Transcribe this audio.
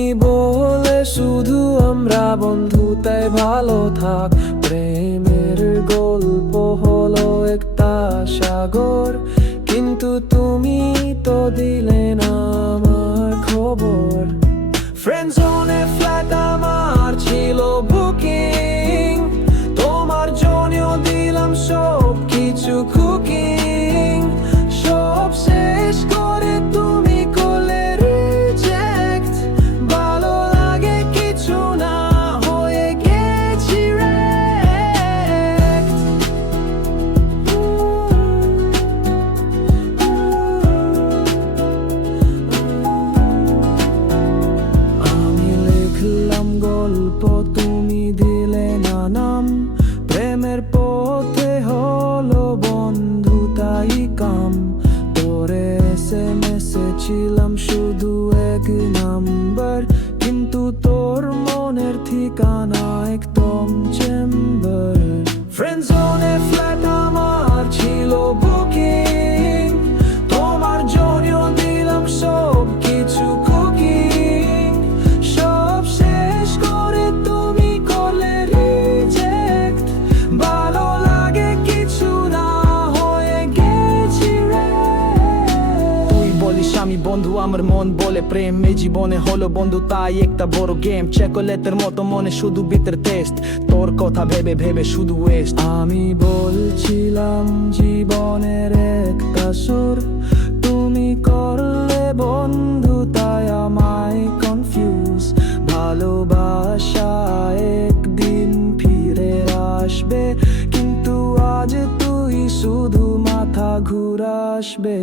তুমি বলে শুধু আমরা বন্ধু, তাই ভালো থাক। প্রেমের গল্প হলো একটা সাগর, কিন্তু তুমি তো দিলে না আমার খবর। ফ্রেন্ড জোনে ফ্ল্যাট আমার ছিল বুকিং, তোমার জন্যও দিলাম সব কিছু কুকিং। সব শেষ করে তুমি করলে রিজেক্ট, ভালো লাগে কিছু না হয়ে গেছি wrecked। আমি লিখলাম গল্প, তুমি দিলে না নাম। প্রেমের পথে হলো বন্ধু তাই কাম। তোরে SMS ছিলাম শুধু এক নাম্বার, কিন্তু তোর মনের ঠিকানা একদম চেম্বার। ফ্রেন্ড জোনে ফ্ল্যাট আমার ছিল বুকিং, তোমার জন্যও দিলাম সব কিছু কুকিং। সব শেষ করে তুমি করলে রিজেক্ট, ভালো লাগে কিছু না হয়ে গেছি wrecked। তুই বলিস আমি বন্ধু, আমার মন বলে প্রেম। এই জীবনে হলো বন্ধু তাই একটা বড় গেম। চকোলেটের মতো মনে শুধু বিতের টেস্ট, তোর কথা ভেবে ভেবে শুধু ওয়েস্ট। আমি বলছিলাম জীবনের একটা সুর, তুমি করলে বন্ধু তাই আমায় কনফিউজ। ভালোবাসা একদিন ফিরে আসবে, কিন্তু আজ তুই শুধু মাথা ঘুরাসবে।